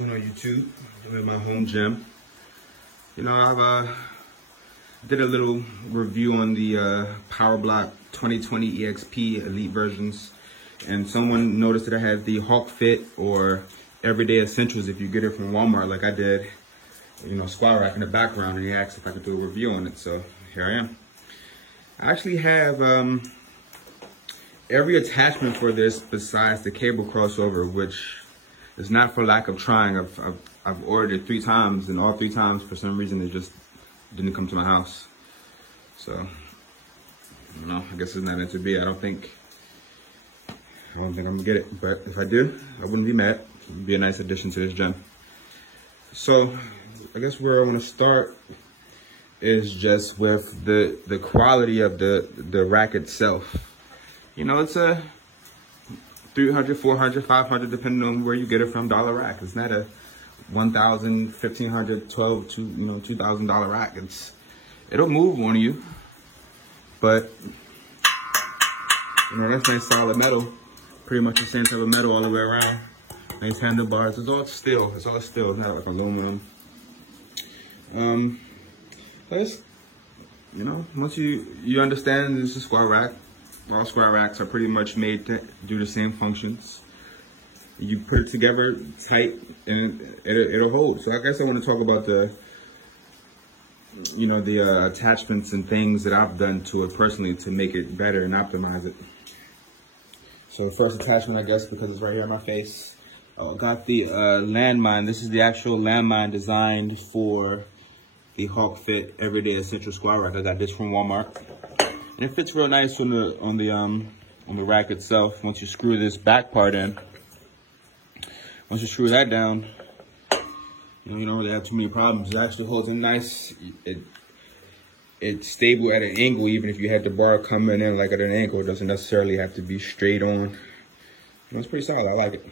going on YouTube? Doing my home gym. You know, I've did a little review on the Power Block 2020 EXP Elite versions, and someone noticed that I had the Hawk Fit or Everyday Essentials if you get it from Walmart like I did. You know, squat rack in the background, and he asked if I could do a review on it, so here I am. I actually have every attachment for this besides the cable crossover, which is not for lack of trying. I've ordered it 3 times, and all 3 times for some reason it just didn't come to my house. So, you know, I guess it's not meant to be. I don't think I'm gonna get it, but if I do, I wouldn't be mad. It would be a nice addition to this gym. So, I guess where I want to start is just with the quality of the rack itself. You know, it's a $300, $400, $500, depending on where you get it from, dollar rack. It's not a $1,000, $1,500, $2,000 rack. It'll move on you, but you know, that's nice solid metal. Pretty much the same type of metal all the way around. Nice handlebars. It's all steel. It's all steel. It's not like aluminum. But you know, once you understand this is a squat rack. All squat racks are pretty much made to do the same functions. You put it together tight and it'll hold. So I guess I want to talk about the attachments and things that I've done to it personally to make it better and optimize it. So the first attachment, I guess, because it's right here on my face, I got the landmine. This is the actual landmine designed for the Hawk Fit Everyday Essential Squat Rack. I got this from Walmart. And it fits real nice on the rack itself. Once you screw this back part in, once you screw that down, you don't really have too many problems. It actually holds it nice. It's stable at an angle, even if you had the bar coming in like at an angle. It doesn't necessarily have to be straight on. You know, it's pretty solid. I like it.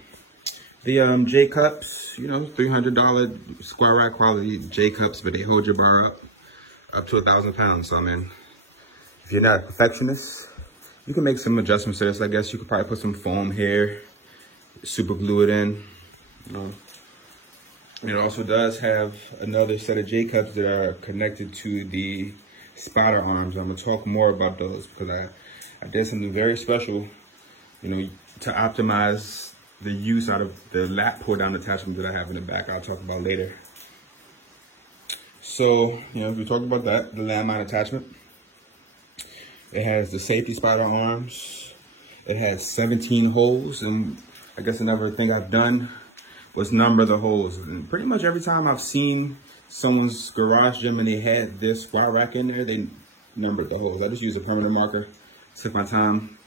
The J cups, you know, $300 squat rack quality J cups, but they hold your bar up to 1,000 pounds. So, man, if you're not a perfectionist, you can make some adjustments to this. I guess you could probably put some foam here, super glue it in. It also does have another set of J cups that are connected to the spotter arms. I'm gonna talk more about those because I did something very special, you know, to optimize the use out of the lat pull down attachment that I have in the back. I'll talk about later. So, you know, we talked about that, the landmine attachment. It has the safety spotter arms. It has 17 holes, and I guess another thing I've done was number the holes. And pretty much every time I've seen someone's garage gym and they had this squat rack in there, they numbered the holes. I just used a permanent marker, took my time.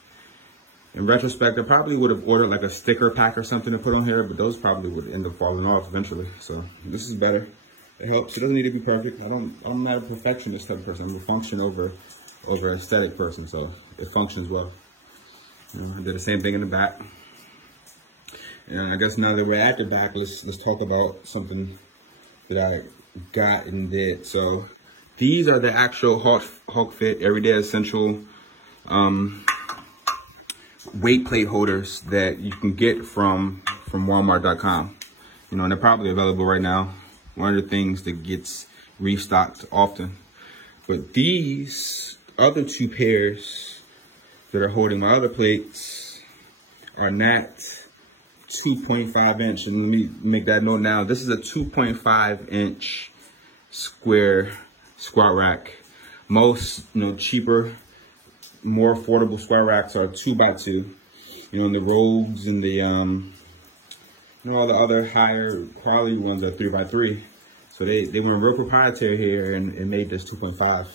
In retrospect, I probably would have ordered like a sticker pack or something to put on here, but those probably would end up falling off eventually. So this is better. It helps. It doesn't need to be perfect. I'm not a perfectionist type of person. I'm a function over aesthetic person, so it functions well. You know, I did the same thing in the back. And I guess now that we're at the back, let's talk about something that I got and did. So these are the actual Hawk Fit Everyday Essential weight plate holders that you can get from Walmart.com. You know, and they're probably available right now. One of the things that gets restocked often. But these other 2 pairs that are holding my other plates are not 2.5 inch, and let me make that note now. This is a 2.5 inch square squat rack. Most, you know, cheaper, more affordable squat racks are 2x2. You know, and the Rogues and the you know, all the other higher quality ones are 3x3. So they went real proprietary here and made this 2.5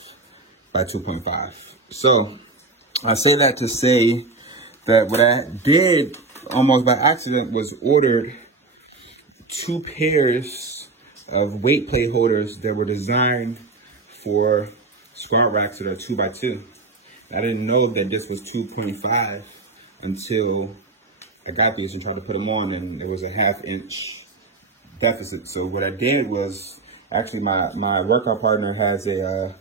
by 2.5. So I say that to say that what I did almost by accident was ordered 2 pairs of weight plate holders that were designed for squat racks that are 2x2. I didn't know that this was 2.5 until I got these and tried to put them on, and there was a 1/2 inch deficit. So what I did was, actually my workout partner has a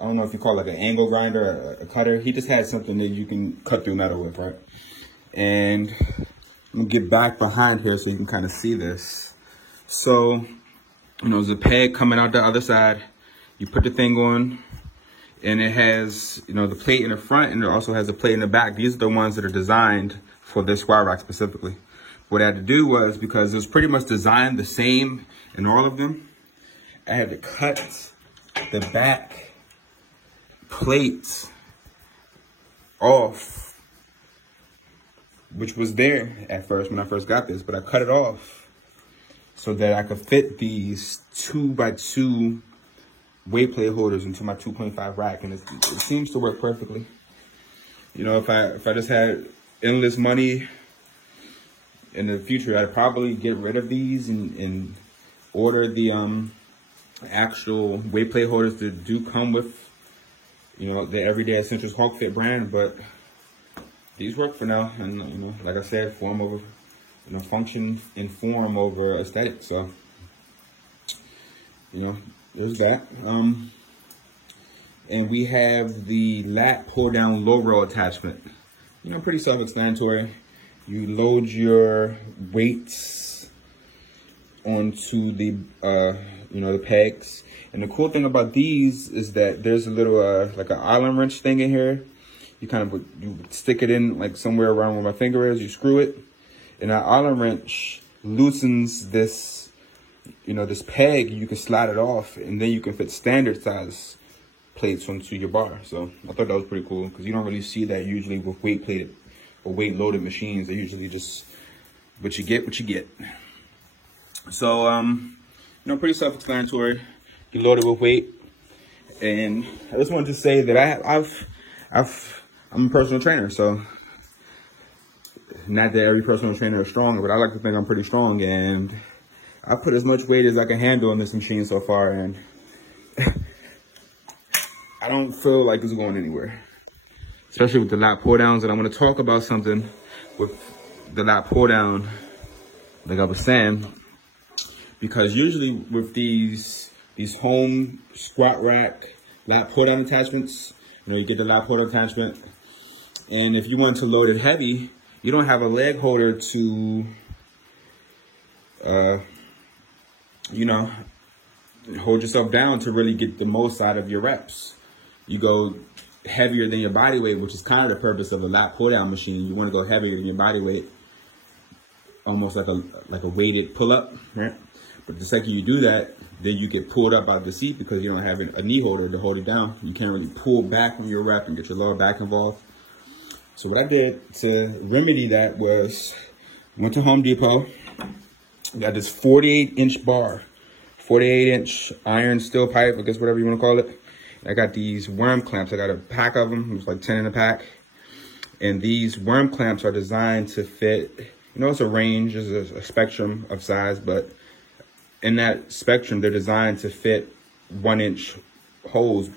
I don't know if you call it like an angle grinder or a cutter. He just had something that you can cut through metal with, right? And I'm gonna get back behind here so you can kind of see this. So, you know, there's a peg coming out the other side. You put the thing on, and it has, you know, the plate in the front, and it also has a plate in the back. These are the ones that are designed for this squat rack specifically. What I had to do was, because it was pretty much designed the same in all of them, I had to cut the back plates off, which was there at first when I first got this, but I cut it off so that I could fit these 2x2 weight plate holders into my 2.5 rack, and it seems to work perfectly. You know, if I just had endless money in the future, I'd probably get rid of these and order the actual weight plate holders that do come with, you know, the Everyday Essentials Hulk Fit brand. But these work for now, and you know, like I said, form over, you know, function and form over aesthetic. So, you know, there's that. And we have the lat pull down low row attachment. You know, pretty self-explanatory. You load your weights onto the you know, the pegs. And the cool thing about these is that there's a little like an Allen wrench thing in here. You kind of you stick it in like somewhere around where my finger is. You screw it, and that Allen wrench loosens this, you know, this peg. You can slide it off, and then you can fit standard size plates onto your bar. So I thought that was pretty cool, because you don't really see that usually with weight plated or weight loaded machines. They usually just what you get. So you know, pretty self-explanatory. You load it with weight, and I just wanted to say that I'm a personal trainer, so not that every personal trainer is strong, but I like to think I'm pretty strong, and I put as much weight as I can handle on this machine so far, and I don't feel like it's going anywhere, especially with the lat pull downs. And I'm going to talk about something with the lat pull down, like I was saying, because usually with these home squat rack lat pull down attachments, you know, you get the lat pull down attachment, and if you want to load it heavy, you don't have a leg holder to, you know, hold yourself down to really get the most out of your reps. You go heavier than your body weight, which is kind of the purpose of a lat pull down machine. You want to go heavier than your body weight, almost like a weighted pull up, right? But the second you do that, then you get pulled up out of the seat because you don't have a knee holder to hold it down. You can't really pull back from your rep and get your lower back involved. So what I did to remedy that was went to Home Depot, got this 48-inch bar, 48-inch iron steel pipe, I guess whatever you want to call it. I got these worm clamps. I got a pack of them. It was like 10 in a pack. And these worm clamps are designed to fit, you know, it's a range, it's a spectrum of size, but in that spectrum, they're designed to fit 1-inch holes,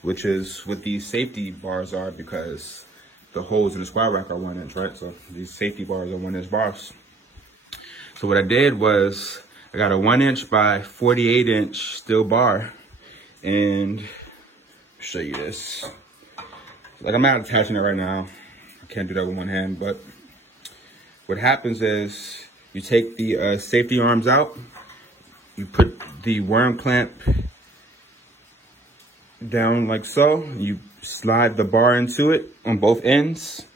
which is what these safety bars are, because the holes in the squat rack are 1 inch, right? So these safety bars are 1-inch bars. So what I did was I got a 1-inch by 48-inch steel bar, and I'll show you this. Like, I'm not attaching it right now. I can't do that with one hand, but what happens is you take the safety arms out, you put the worm clamp down like so, you slide the bar into it on both ends.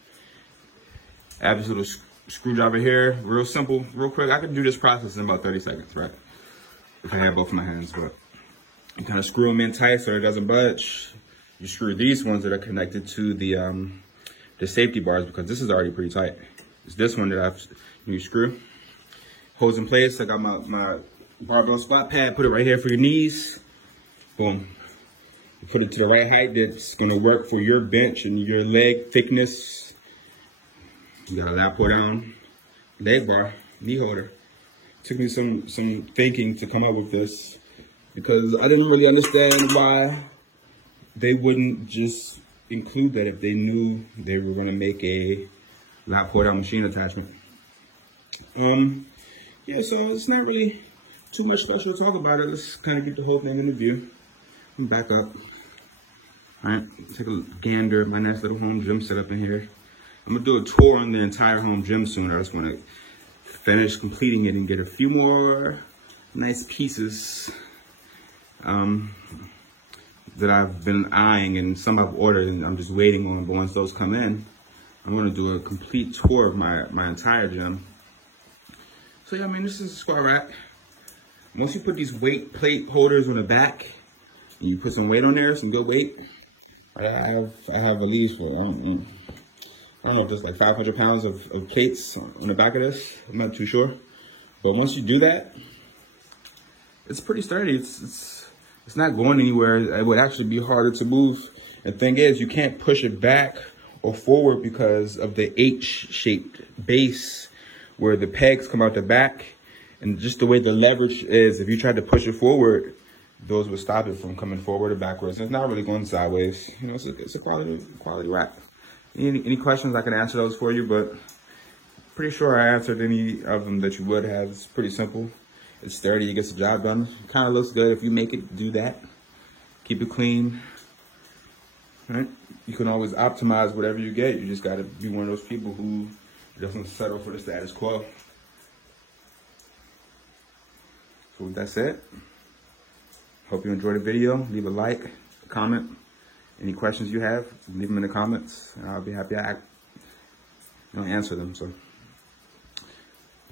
I have this little screwdriver here, real simple, real quick. I could do this process in about 30 seconds, right? If I had both my hands, but you kind of screw them in tight so it doesn't budge. You screw these ones that are connected to the safety bars, because this is already pretty tight. It's this one that you screw, holds in place. I got my barbell squat pad, put it right here for your knees. Boom. You put it to the right height that's gonna work for your bench and your leg thickness. You got a lat pull down leg bar, knee holder. Took me some thinking to come up with this, because I didn't really understand why they wouldn't just include that if they knew they were gonna make a lat pull down machine attachment. Yeah, so it's not really too much special to talk about it. Let's kind of get the whole thing in the view. I'm back up. All right, take a gander at my nice little home gym setup in here. I'm gonna do a tour on the entire home gym soon. I just want to finish completing it and get a few more nice pieces that I've been eyeing, and some I've ordered and I'm just waiting on. But once those come in, I'm gonna do a complete tour of my entire gym. So yeah, I mean, this is a squat rack. Once you put these weight plate holders on the back, and you put some weight on there, some good weight. I have at least, I don't know if there's like 500 pounds of plates on the back of this. I'm not too sure. But once you do that, it's pretty sturdy. It's not going anywhere. It would actually be harder to move. The thing is, you can't push it back or forward because of the H-shaped base where the pegs come out the back. And just the way the leverage is, if you tried to push it forward, those would stop it from coming forward or backwards. And it's not really going sideways. You know, it's a quality rack. Any questions, I can answer those for you, but pretty sure I answered any of them that you would have. It's pretty simple. It's sturdy, it gets the job done. It kind of looks good. If you make it do that, keep it clean. Right? You can always optimize whatever you get. You just got to be one of those people who doesn't settle for the status quo. So with that said, hope you enjoyed the video. Leave a like, a comment. Any questions you have, leave them in the comments, and I'll be happy to answer them. So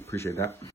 appreciate that.